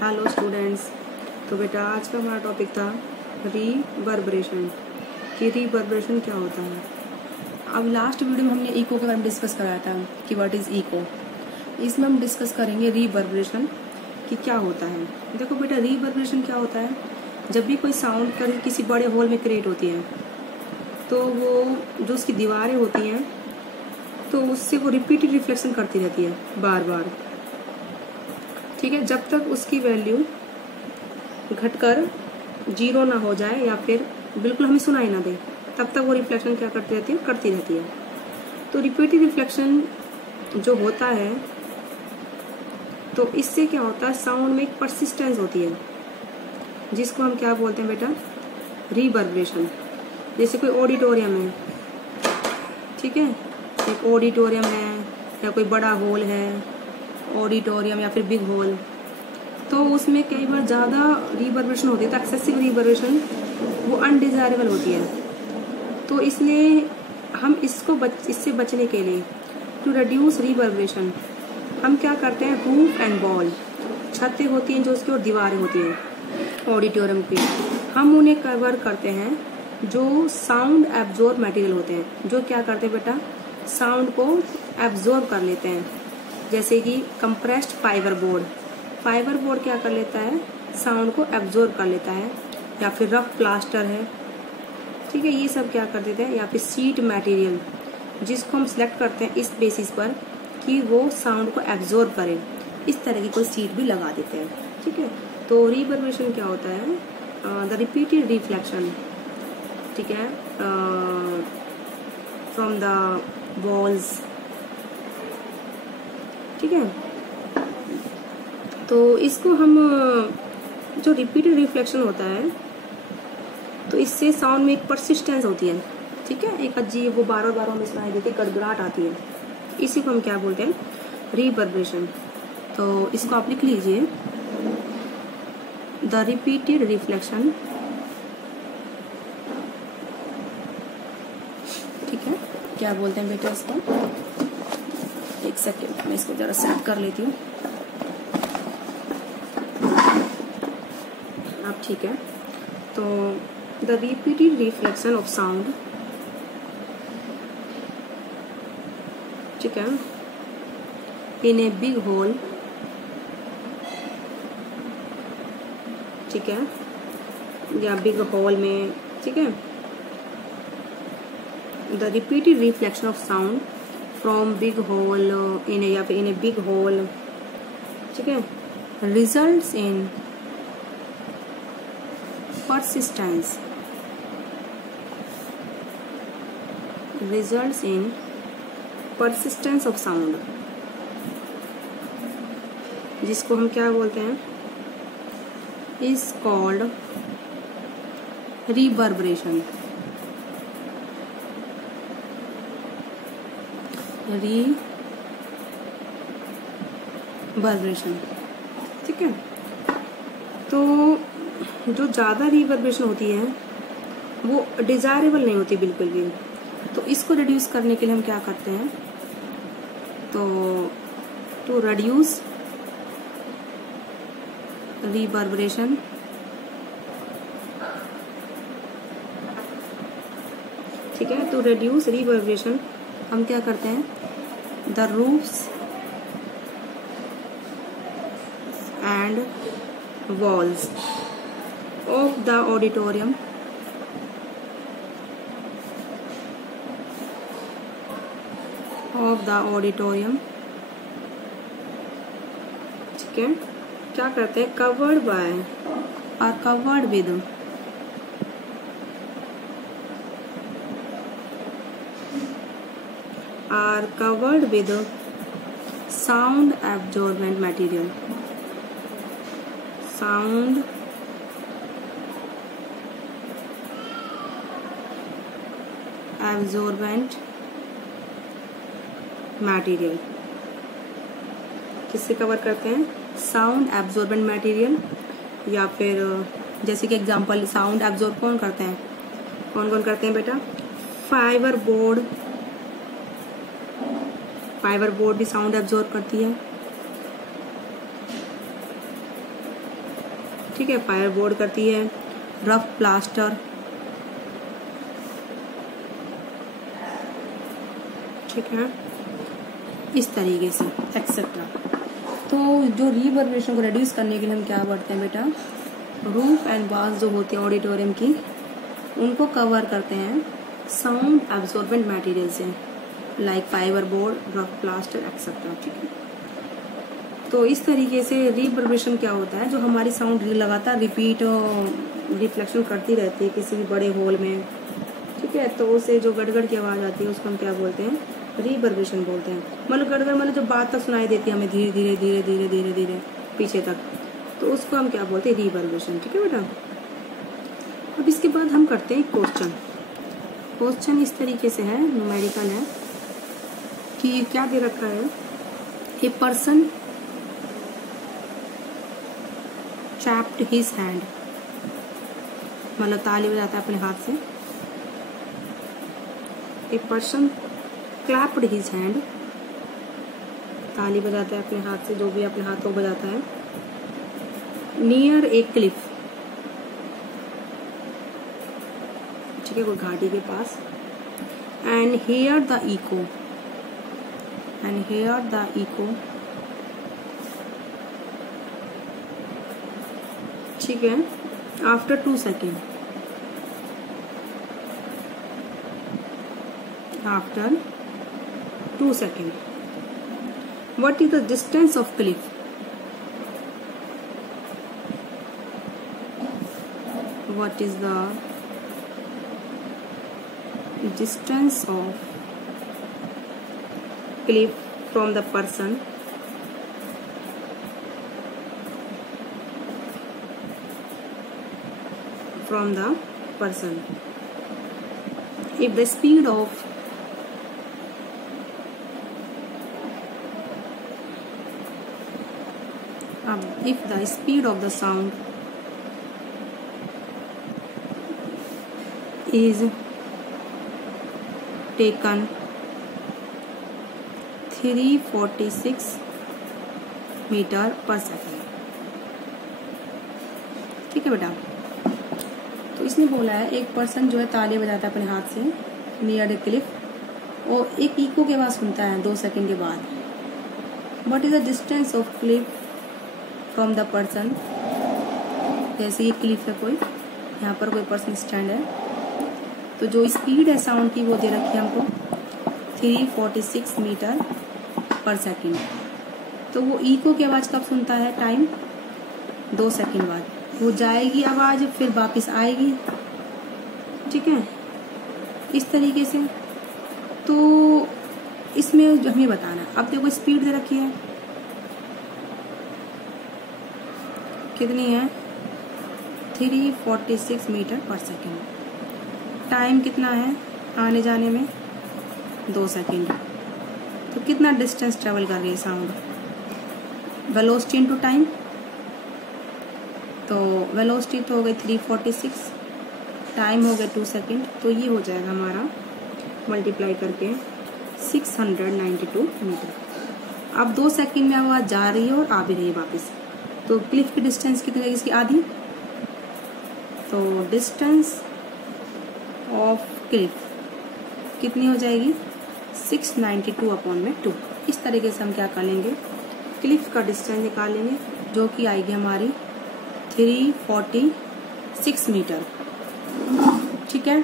Hello students. तो बेटा आज का हमारा टॉपिक था रीवर्बरेशन कि रीवर्बरेशन क्या होता है। अब लास्ट वीडियो में हमने इको के बारे में डिस्कस कराया था कि व्हाट इज़ इको। इसमें हम डिस्कस करेंगे रीवर्बरेशन कि क्या होता है। देखो बेटा, रीवर्बरेशन क्या होता है, जब भी कोई साउंड कर किसी बड़े हॉल में क्रिएट होती है तो वो जो उसकी दीवारें होती हैं तो उससे वो रिपीटेड रिफ्लेक्शन करती रहती है बार बार, ठीक है, जब तक उसकी वैल्यू घटकर 0 ना हो जाए या फिर बिल्कुल हमें सुनाई ना दे, तब तक वो रिफ्लेक्शन क्या करती रहती है। तो रिपीटेड रिफ्लेक्शन जो होता है तो इससे क्या होता है, साउंड में एक परसिस्टेंस होती है जिसको हम क्या बोलते हैं बेटा, रीवर्बरेशन। जैसे कोई ऑडिटोरियम है, ठीक है, एक ऑडिटोरियम है या कोई बड़ा हॉल है, ऑडिटोरियम या फिर बिग हॉल, तो उसमें कई बार ज़्यादा रिवर्बरेशन होती है, तो एक्सेसिव रिवर्बरेशन वो अनडिजायरेबल होती है। तो इसलिए हम इससे बचने के लिए टू रिड्यूस रिवर्बरेशन हम क्या करते हैं, रूफ एंड वॉल, छतें होती हैं जो उसकी और दीवारें होती हैं ऑडिटोरियम की, हम उन्हें कवर करते हैं जो साउंड एब्जॉर्ब मटेरियल होते हैं, जो क्या करते हैं बेटा, साउंड को एब्जॉर्ब कर लेते हैं। जैसे कि कंप्रेस्ड फाइबर बोर्ड क्या कर लेता है, साउंड को एब्जॉर्ब कर लेता है, या फिर रफ प्लास्टर है, ठीक है, ये सब क्या कर देते हैं, या फिर सीट मटेरियल जिसको हम सिलेक्ट करते हैं इस बेसिस पर कि वो साउंड को एब्जॉर्ब करे, इस तरह की कोई सीट भी लगा देते हैं, ठीक है। तो रिवर्बरेशन क्या होता है, द रिपीटेड रिफ्लेक्शन, ठीक है, फ्रॉम द वॉल्स, ठीक है। तो इसको हम जो रिपीटेड रिफ्लेक्शन होता है तो इससे साउंड में एक परसिस्टेंस होती है, ठीक है, एक अजीब वो बार बार हमें सुनाई देती है, गड़गड़ाहट आती है, इसी को हम क्या बोलते हैं, रिवर्बरेशन। तो इसको आप लिख लीजिए, द रिपीटेड रिफ्लेक्शन, ठीक है, क्या बोलते हैं बेटा इसको, एक सेकेंड मैं इसको जरा सेट कर लेती हूँ। अब ठीक है, तो the repeated reflection of sound, ठीक है, इन ए बिग होल, ठीक है, या बिग हॉल में, ठीक है, the repeated reflection of sound from big hole in a big hole, ठीक है, results in persistence, results in persistence of sound, जिसको हम क्या बोलते हैं, is called reverberation, ठीक है। तो जो ज़्यादा रिवर्बरेशन होती है वो डिजायरेबल नहीं होती बिल्कुल भी, तो इसको रिड्यूस करने के लिए हम क्या करते हैं, तो टू रिड्यूस रिवर्बरेशन, ठीक है, टू रिड्यूस रिवर्बरेशन हम क्या करते हैं, the roofs and walls of the auditorium ठीक है, क्या करते हैं, covered by or covered with sound absorbent material, sound absorbent material, किससे कवर करते हैं, साउंड एब्जॉर्बेंट मटेरियल, या फिर जैसे कि एग्जांपल साउंड एब्जॉर्ब कौन करते हैं बेटा, फाइबर बोर्ड भी साउंड एब्जॉर्ब करती है, ठीक है, फायर बोर्ड करती है, रफ प्लास्टर, ठीक है, इस तरीके से एक्सेट्रा। तो जो रिवर्बरेशन को रिड्यूस करने के लिए हम क्या करते हैं बेटा, रूफ एंड वॉल्स जो होते हैं ऑडिटोरियम की, उनको कवर करते हैं साउंड एब्जॉर्बेंट मटेरियल से, like fibre board, rough plaster etcetera, ठीक है। तो इस तरीके से रिवर्बरेशन क्या होता है, जो हमारी साउंड लगातार रिपीट रिफ्लेक्शन करती रहती है किसी भी बड़े हॉल में, ठीक है, तो उसे जो गड़गड़ की आवाज़ आती है उसको हम क्या बोलते हैं, रिवर्बरेशन बोलते हैं। मतलब गड़गड़ मतलब जो बात तक सुनाई देती है हमें धीरे धीरे धीरे धीरे धीरे धीरे पीछे तक, तो उसको हम क्या बोलते हैं, रिवर्बरेशन, ठीक है बेटा। अब इसके बाद हम करते हैं क्वेश्चन। क्वेश्चन इस तरीके से है, न्यूमेरिकल है, कि क्या दे रखा है, a person chapped his hand, मतलब ताली बजाता है अपने हाथ से। A person clapped his hand, ताली बजाता है अपने हाथ से, जो भी अपने हाथों को बजाता है, नियर ए क्लिफ, ठीक है, कोई घाटी के पास, and hear the echo, and hear the echo, ठीक है, after 2 second, after 2 seconds. What is the distance of cliff? What is the distance of cliff from the person? From the person. If the speed of if the speed of the sound is taken 346 metre पर second, ठीक है बेटा। तो इसने बोला है एक person जो है ताली बजाता है अपने हाथ से नियर ए क्लिफ, और एक इको के बाद सुनता है 2 सेकेंड के बाद। What is the distance of Cliff from the person, जैसे ये क्लिफ है कोई, यहाँ पर कोई पर्सन स्टैंड है, तो जो स्पीड है साउंड की वो दे रखी है हमको 346 मीटर पर सेकेंड। तो वो इको की आवाज़ कब सुनता है, टाइम 2 सेकेंड बाद, वो जाएगी आवाज़ फिर वापस आएगी, ठीक है, इस तरीके से। तो इसमें जो हमें बताना है, अब देखो स्पीड दे रखी है कितनी है, 346 मीटर पर सेकेंड, टाइम कितना है आने जाने में 2 सेकेंड। तो कितना डिस्टेंस ट्रेवल कर रही है साउंड, वेलोसिटी इनटू टाइम, तो वेलोसिटी तो हो गई 346, टाइम हो गया 2 सेकेंड, तो ये हो जाएगा हमारा मल्टीप्लाई करके 692 मीटर। अब 2 सेकेंड में आवाज़ जा रही है और आ भी रही है वापस, तो क्लिफ की डिस्टेंस कितनी है, इसकी आधी, तो डिस्टेंस ऑफ क्लिफ कितनी हो जाएगी 692/2। इस तरीके से हम क्या कर लेंगे, क्लिफ का डिस्टेंस निकालेंगे, जो कि आएगी हमारी 346 मीटर, ठीक है।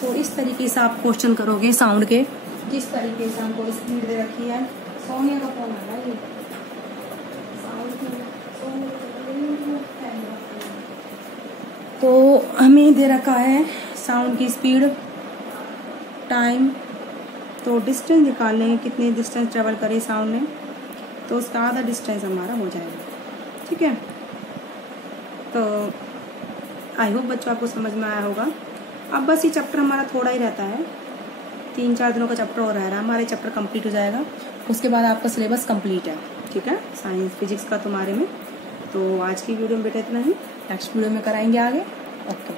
तो इस तरीके से आप क्वेश्चन करोगे साउंड के, किस तरीके से हमको स्पीड दे रखी है। सोनिया का फोन आ रहा है, तो हमें दे रखा है साउंड की स्पीड, टाइम, तो डिस्टेंस निकाल लेंगे कितनी डिस्टेंस ट्रेवल करे साउंड ने, तो उसका आधा डिस्टेंस हमारा हो जाएगा, ठीक है। तो आई होप बच्चों आपको समझ में आया होगा। अब बस ये चैप्टर हमारा थोड़ा ही रहता है, 3-4 दिनों का चैप्टर और रह रहा है, हमारे चैप्टर कंप्लीट हो जाएगा, उसके बाद आपका सिलेबस कंप्लीट है, ठीक है, साइंस फिजिक्स का तुम्हारे में। तो आज की वीडियो में बेटा इतना ही, नेक्स्ट वीडियो में कराएंगे आगे। ओके।